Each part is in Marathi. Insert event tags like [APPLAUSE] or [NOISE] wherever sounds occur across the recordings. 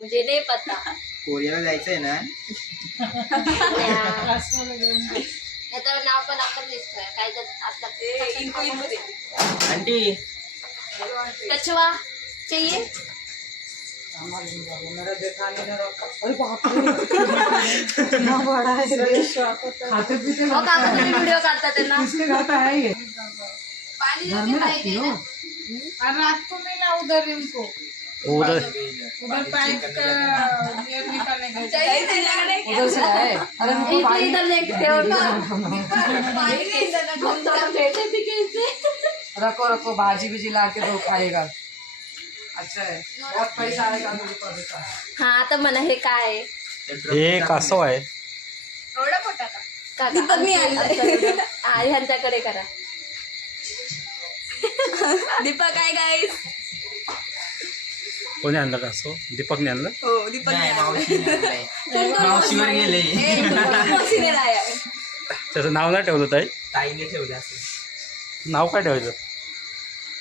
मुझे नहीं पता. कोरियाला जायचंय ना? नाही तर नाव पण आपण लिहितोय काय तर आता आंटी. कछवा चाहिए? हो तुम्ही व्हिडिओ काढता त्यांना. ना? और रात को ना उधर इनको उधर उधर पाइप का निकालने गए थे। उधर से आए। अरे उनको इधर इधर लेके ठेव ना। देणार घेऊन जाऊन भेटे पिकायचे रखो रखो भाजी भीजी ला के दो खाएगा अच्छा है। बहुत पैसा आएगा मेरे पास का। हा आता म्हणा हे काय आहे? हे। कासव आहे काका, आमचं- हा, ह्यांच्याकडे करा। दीपक काय गाईस कोणी आणलं कासव दीपकने आणलं? हो दीपक नाही. [LAUGHS] मावशीवर गेले. [LAUGHS] त्याचं नाव नाही ठेवलं ताई? ताईने ठेवलं असं. नाव काय ठेवायचं?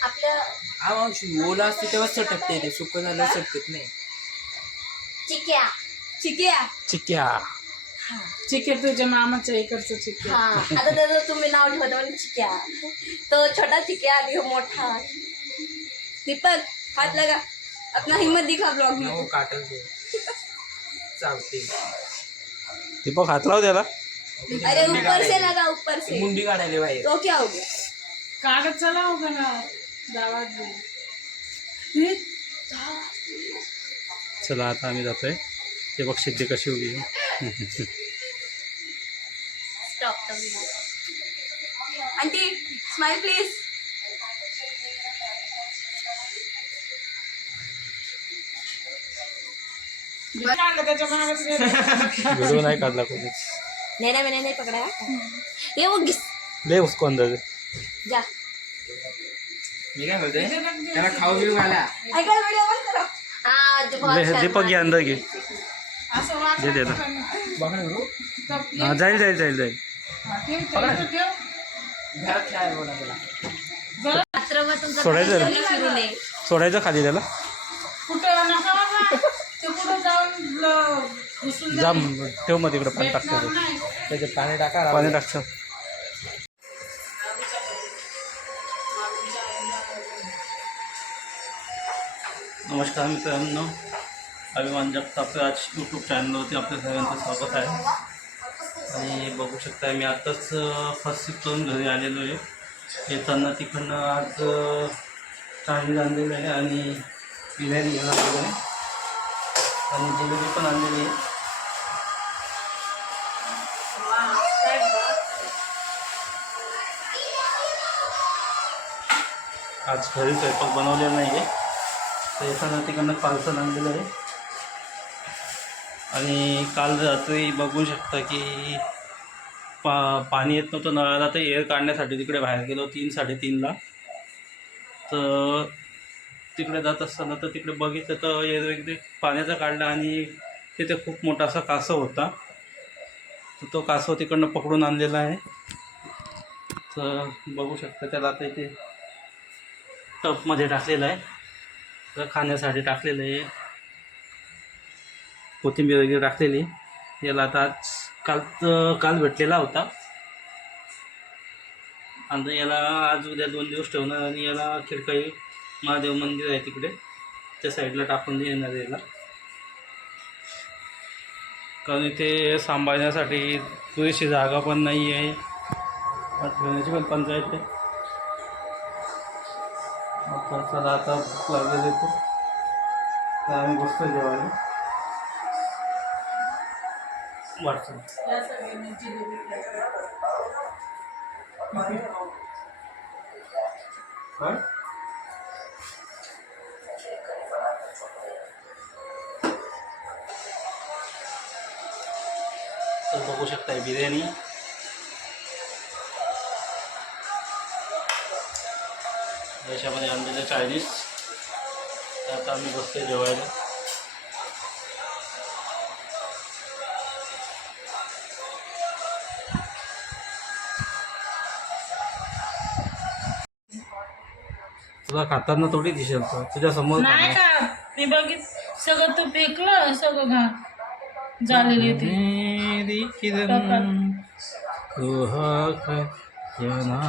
आपलं हा मावशी ओला असते तेव्हा सटकते ते. सुक झालं सटकत नाही. चिक्या. चिकिया? चिक्या. चिके तुझ्या मामाच्या इकडचं चिके हा. आता त्याचं तुम्ही नाव ठेवता म्हणजे चिक्या. तो छोटा चिक्या आणि ह्यो मोठा. दीपक हाथ लगा. अपना हिम्मत दिखा ब्लॉग में। हो काटल ते चालते। दीपक हात लाव त्याला? अरे ऊपर से लगा ऊपर से। मुंडी काढायला बाहेर. तो क्या हो गया कागद चला होगा ना दावत दे चला आता आम्ही जातोय. ते बघ सिद्धी कशी उभी आहे. स्टॉप आंटी स्माइल प्लीज काढलं त्याच्या मागच गेलं व्हिडिओ नाही काढला कोणीच. नहीं नहीं मैंने नहीं पकड़ा. ये वो घिस ले उसको अंदर जा. मी काय बोलतोय? त्याला खाऊ बिऊ घाला. ऐका व्हिडिओ बंद करा हा जो बहुत ले शर्मा दीपक घे अंदर घे. दे दे हा जाईल जाईल जाईल जाईल. सोडायचं सोडायचं खाली त्याला? जाऊन ल- घुसून जा जाईल. ठेव मग तिकडे पाणी टाकतो. त्याच्यात पाणी टाका पाणी टाकतो. नमस्कार मित्रांनो. अभिमान जगतापचं आज यूट्यूब चॅनलवरती आपल्या सगळ्यांचं स्वागत आहे. आणि बघू शकता मी आत्ताच फर्स्ट शिफ्ट करून घरी आलेलो आहे. येताना तिकडनं आज चाळणी आणलेलं आहे आणि बिर्याणी घेऊन आलेलो आहे. आणि जिलेबी पण आणलेली आहे. आज घरी स्वयंपाक बनवलेला नाही आहे तर येताना तिकडनं पार्सल आणलेलं आहे. आणि काल रात्री बघू शकता की पा पाणी येत नव्हतं नळाला तर एअर काढण्यासाठी तिकडे बाहेर गेलो तीन साडेतीनला. तर तिकडे जात असताना तर तिकडे बघितलं तर एअर वगैरे पाण्याचा काढला आणि तिथे खूप मोठा असा कासव होता. तर तो कासव तिकडनं पकडून आणलेला आहे. तर बघू शकता त्याला आता इथे टपमध्ये टाकलेलं आहे. तर खाण्यासाठी टाकलेलं आहे. कोथिंबीर वगैरे टाकलेली. याला आता आज काल काल भेटलेला होता. आणि याला आज उद्या दोन दिवस ठेवणार आणि याला खिडकाई महादेव मंदिर आहे तिकडे. त्या साईडला टाकून देईन याला. कारण इथे सांभाळण्यासाठी पुरेशी जागा पण नाही आहे आणि ठेवण्याची पण पंचायत आहे. आता चला आता भूक लागलेली तर आम्ही बसतो जेवायला. वाटतं. काय? बघू शकताय बिर्याणी. याच्यामध्ये आणलेलं चायनीज. तर आता आम्ही बसतो जेवायला. तुला खाताना थोडी दिसेल तुझ्या समोर नाही का मी बघित सगळं तू फेकलं सगळं घा झालेले ते. मेरी किरण तू हा कर या ना